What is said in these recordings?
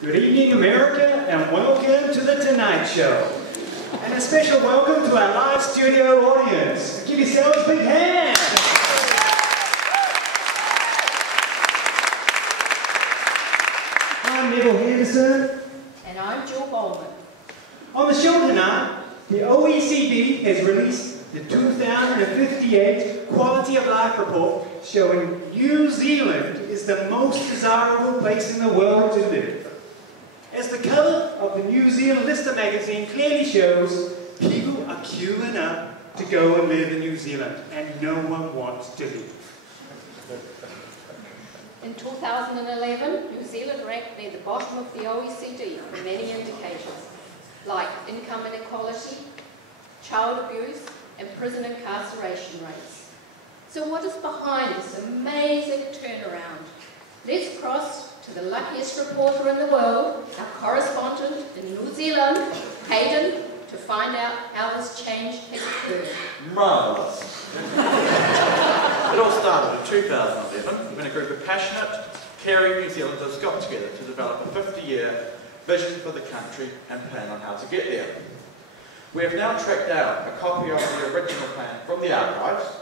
Good evening, America, and welcome to The Tonight Show. And a special welcome to our live studio audience. Give yourselves a big hand. I'm Neville Henderson. And I'm Jill Bowman. On the show tonight, the OECD has released the 2058 Quality of Life Report showing New Zealand is the most desirable place in the world to live. As the cover of the New Zealand Lister magazine clearly shows, people are queuing up to go and live in New Zealand, and no one wants to leave. In 2011, New Zealand ranked near the bottom of the OECD for many indicators, like income inequality, child abuse, and prison incarceration rates. So what is behind this amazing turnaround? Let's cross to the luckiest reporter in the world, our correspondent in New Zealand, Hayden, to find out how this change has occurred. Marvellous. It all started in 2011 when a group of passionate, caring New Zealanders got together to develop a 50-year vision for the country and plan on how to get there. We have now tracked down a copy of the original plan from the archives,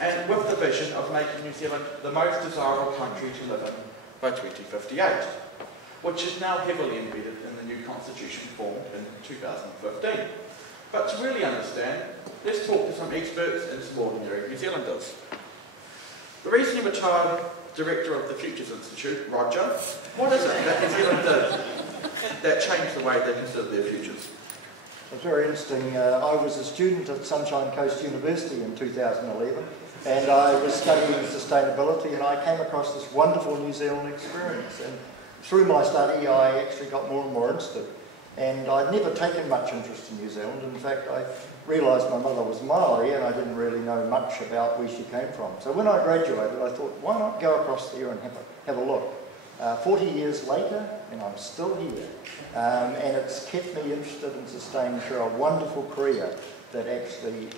and with the vision of making New Zealand the most desirable country to live in by 2058, which is now heavily embedded in the new constitution formed in 2015. But to really understand, let's talk to some experts and some ordinary New Zealanders. The recently retired director of the Futures Institute, Roger, what is it that New Zealand did that changed the way they consider their futures? It was very interesting. I was a student at Sunshine Coast University in 2011, and I was studying sustainability, and I came across this wonderful New Zealand experience. And through my study, I actually got more and more interested. And I'd never taken much interest in New Zealand. In fact, I realised my mother was Maori, and I didn't really know much about where she came from. So when I graduated, I thought, why not go across there and have a look? 40 years later, and I'm still here. And it's kept me interested and sustained through a wonderful career that actually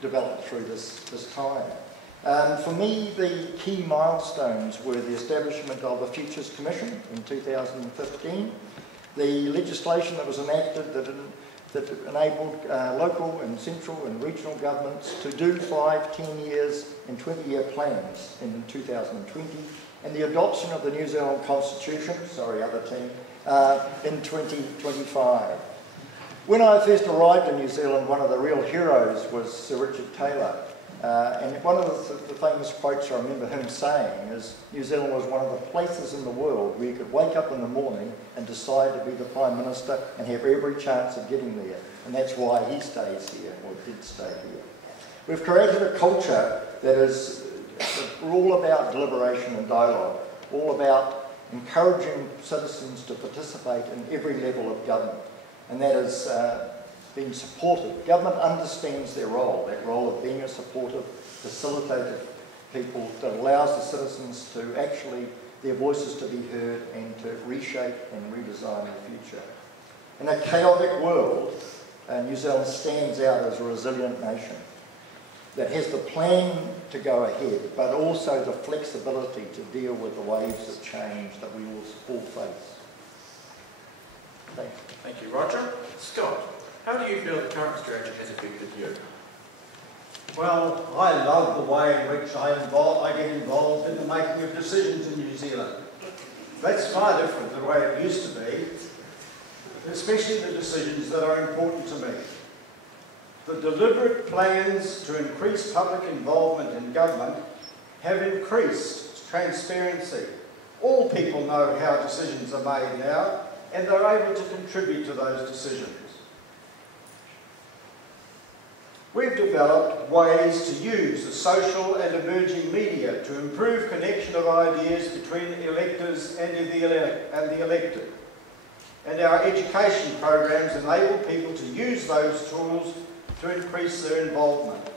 developed through this time. For me, the key milestones were the establishment of a Futures Commission in 2015, the legislation that was enacted that enabled local and central and regional governments to do 5, 10 years and 20-year plans in 2020, and the adoption of the New Zealand Constitution, sorry, other team, in 2025. When I first arrived in New Zealand, one of the real heroes was Sir Richard Taylor. And one of the famous quotes I remember him saying is, New Zealand was one of the places in the world where you could wake up in the morning and decide to be the Prime Minister and have every chance of getting there. And that's why he stays here, or did stay here. We've created a culture that is all about deliberation and dialogue, all about encouraging citizens to participate in every level of government. And that has been supported. Government understands their role, that role of being a supportive, facilitative people that allows the citizens to actually, their voices to be heard and to reshape and redesign the future. In a chaotic world, New Zealand stands out as a resilient nation that has the plan to go ahead, but also the flexibility to deal with the waves of change that we will all face. Thanks. Thank you, Roger. Scott, how do you feel the current strategy has affected you? Well, I love the way in which I get involved in the making of decisions in New Zealand. That's far different than the way it used to be, especially the decisions that are important to me. The deliberate plans to increase public involvement in government have increased transparency. All people know how decisions are made now, and they're able to contribute to those decisions. We've developed ways to use the social and emerging media to improve connection of ideas between electors and the elected. And our education programs enable people to use those tools to increase their involvement.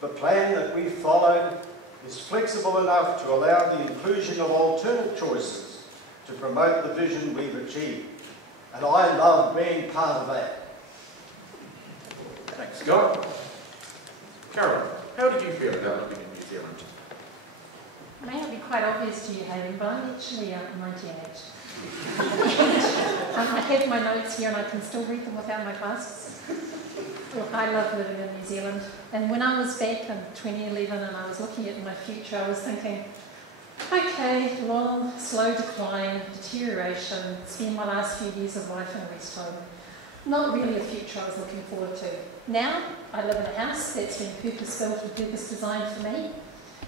The plan that we followed is flexible enough to allow the inclusion of alternate choices to promote the vision we've achieved. And I love being part of that. Thanks, Scott. Carol, how did you feel about living in New Zealand? It may not be quite obvious to you, Hayley, but I'm actually 98. I have my notes here and I can still read them without my glasses. Look, I love living in New Zealand. And when I was back in 2011 and I was looking at my future, I was thinking, okay, long, slow decline, deterioration, spend my last few years of life in a rest home. Not really a future I was looking forward to. Now, I live in a house that's been purpose-built and purpose-designed for me.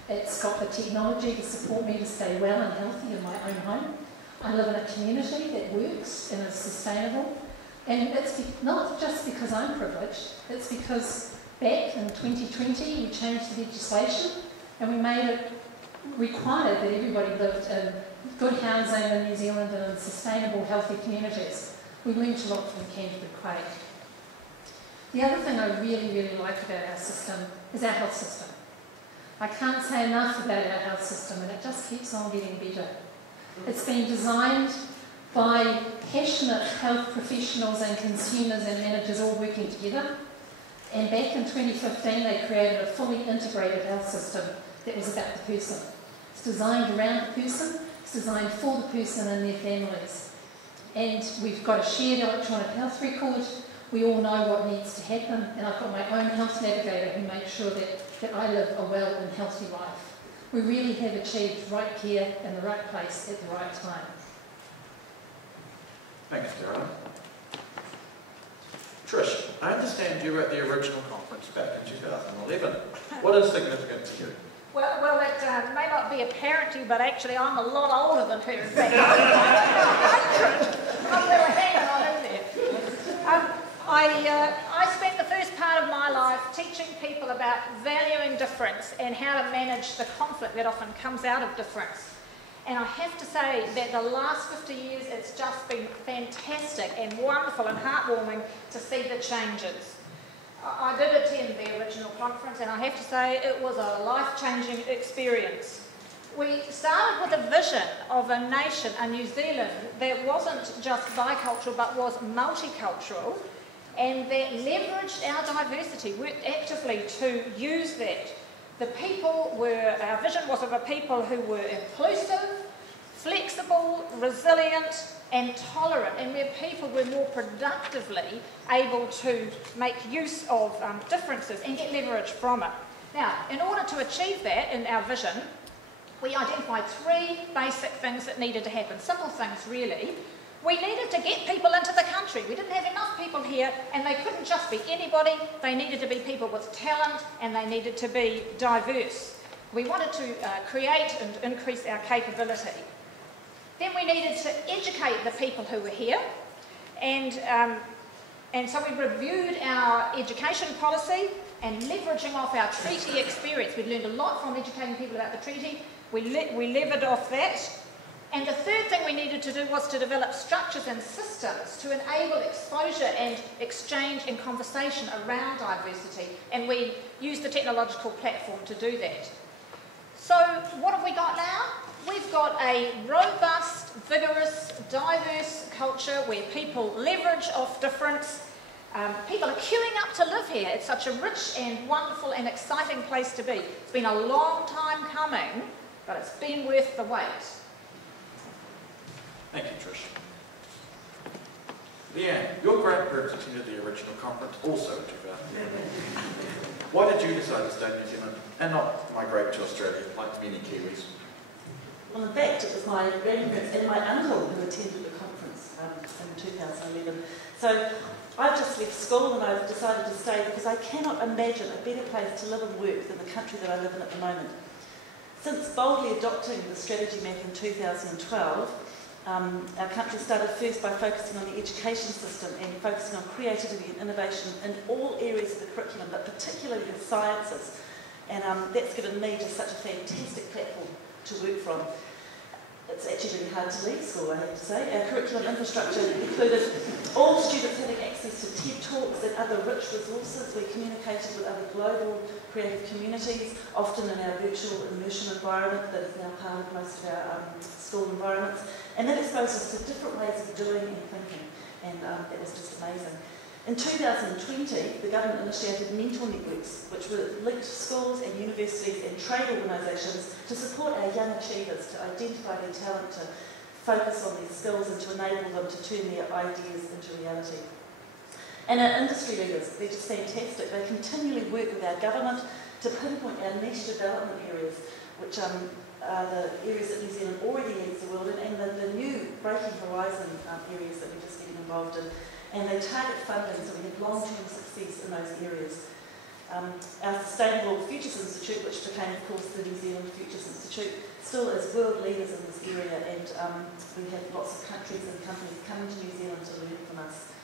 It's got the technology to support me to stay well and healthy in my own home. I live in a community that works and is sustainable. And it's not just because I'm privileged, it's because back in 2020 we changed the legislation and we made it required that everybody lived in good housing in New Zealand and in sustainable, healthy communities. We learned a lot from Canterbury Quake. The other thing I really, really like about our system is our health system. I can't say enough about our health system, and it just keeps on getting better. It's been designed by passionate health professionals and consumers and managers all working together. And back in 2015, they created a fully integrated health system that was about the person. It's designed around the person, it's designed for the person and their families. And we've got a shared electronic health record. We all know what needs to happen, and I've got my own health navigator who makes sure that I live a well and healthy life. We really have achieved right care in the right place at the right time. Thanks, Caroline. Trish, I understand you were at the original conference back in 2011. What is significant to you? Well, it may not be apparent to you, but actually I'm a lot older than her. In fact, I'm really hanging on in there. I spent the first part of my life teaching people about valuing difference and how to manage the conflict that often comes out of difference. And I have to say that the last 50 years, it's just been fantastic and wonderful and heartwarming to see the changes. I did attend the original conference, and I have to say it was a life-changing experience. We started with a vision of a nation, a New Zealand, that wasn't just bicultural but was multicultural, and that leveraged our diversity, worked actively to use that. Our vision was of a people who were inclusive, flexible, resilient and tolerant, and where people were more productively able to make use of differences and get leverage from it. Now, in order to achieve that in our vision, we identified three basic things that needed to happen, simple things really. We needed to get people into the country. We didn't have enough people here, and they couldn't just be anybody. They needed to be people with talent, and they needed to be diverse. We wanted to create and increase our capability. Then we needed to educate the people who were here, and so we reviewed our education policy and leveraging off our treaty experience. We'd learned a lot from educating people about the treaty. We levered off that. And the third thing we needed to do was to develop structures and systems to enable exposure and exchange and conversation around diversity. And we used the technological platform to do that. So what have we got now? We've got a robust, vigorous, diverse culture where people leverage off difference. People are queuing up to live here. It's such a rich and wonderful and exciting place to be. It's been a long time coming, but it's been worth the wait. Thank you, Trish. Leanne, your grandparents attended the original conference also in 2011. Why did you decide to stay in New Zealand and not migrate to Australia like many Kiwis? Well, in fact, it was my grandparents and my uncle who attended the conference in 2011. So I've just left school and I've decided to stay because I cannot imagine a better place to live and work than the country that I live in at the moment. Since boldly adopting the strategy map in 2012, our country started first by focusing on the education system and focusing on creativity and innovation in all areas of the curriculum, but particularly the sciences. And that's given me just such a fantastic platform to work from. It's actually really hard to leave school, I have to say. Our curriculum infrastructure included all students having access to TED Talks and other rich resources. We communicated with other global creative communities, often in our virtual immersion environment that is now part of most of our school environments. And that exposed us to different ways of doing and thinking, and it was just amazing. In 2020, the government initiated mentor networks, which were linked to schools and universities and trade organisations to support our young achievers to identify their talent, to focus on their skills and to enable them to turn their ideas into reality. And our industry leaders, they're just fantastic. They continually work with our government to pinpoint our niche development areas, which are the areas that New Zealand already leads the world in, and the new Breaking Horizon areas that we're just getting involved in. And they target funding so we have long-term success in those areas. Our Sustainable Futures Institute, which became, of course, the New Zealand Futures Institute, still is world leaders in this area, and we have lots of countries and companies coming to New Zealand to learn from us.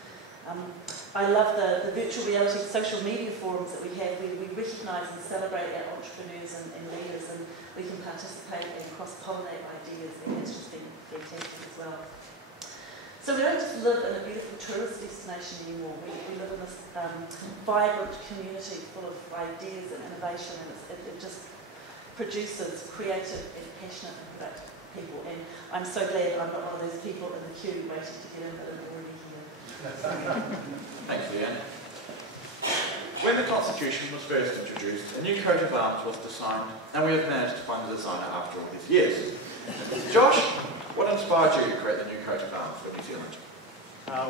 I love the virtual reality social media forums that we have, where we recognise and celebrate our entrepreneurs and leaders, and we can participate and cross-pollinate ideas, and it's just been fantastic as well. So we don't just live in a beautiful tourist destination anymore, we live in this vibrant community full of ideas and innovation, and it just produces creative and passionate and productive people, and I'm so glad I'm not one of those people in the queue waiting to get in, but I'm already here. Thanks, Leanne. When the Constitution was first introduced, a new coat of arms was designed, and we have managed to find a designer after all these years. Josh, what inspired you to create the new coat of arms for New Zealand?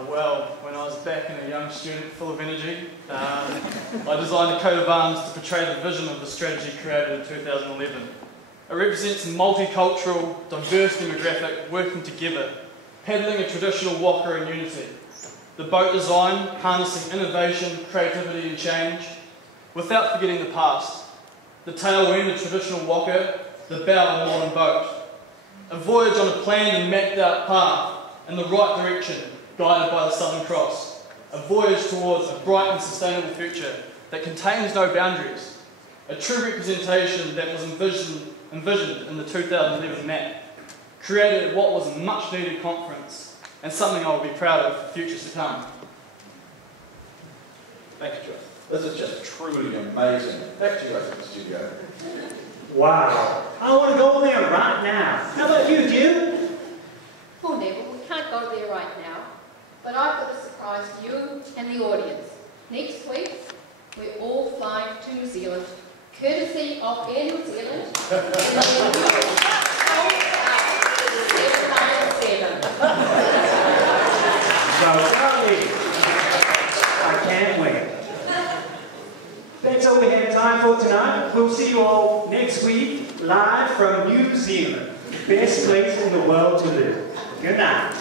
Well, when I was back and a young student full of energy, I designed a coat of arms to portray the vision of the strategy created in 2011. It represents a multicultural, diverse demographic working together, paddling a traditional waka in unity. The boat design, harnessing innovation, creativity and change, without forgetting the past. The tail end, a traditional waka, the bow, a modern boat. A voyage on a planned and mapped out path in the right direction, guided by the Southern Cross. A voyage towards a bright and sustainable future that contains no boundaries. A true representation that was envisioned in the 2011 map. Created at what was a much needed conference, and something I will be proud of for futures to come. Thank you, Josh. This is just truly amazing. Back to you guys in the studio. Wow, I want to go there right now. How about you, Jim? Well, Neville, we can't go there right now, but I've got a surprise for you and the audience. Next week, we're all flying to New Zealand, courtesy of Air New Zealand. 797. So, Charlie, I can't wait. That's all we have time for tonight. We'll see you all next week, live from New Zealand, the best place in the world to live. Good night.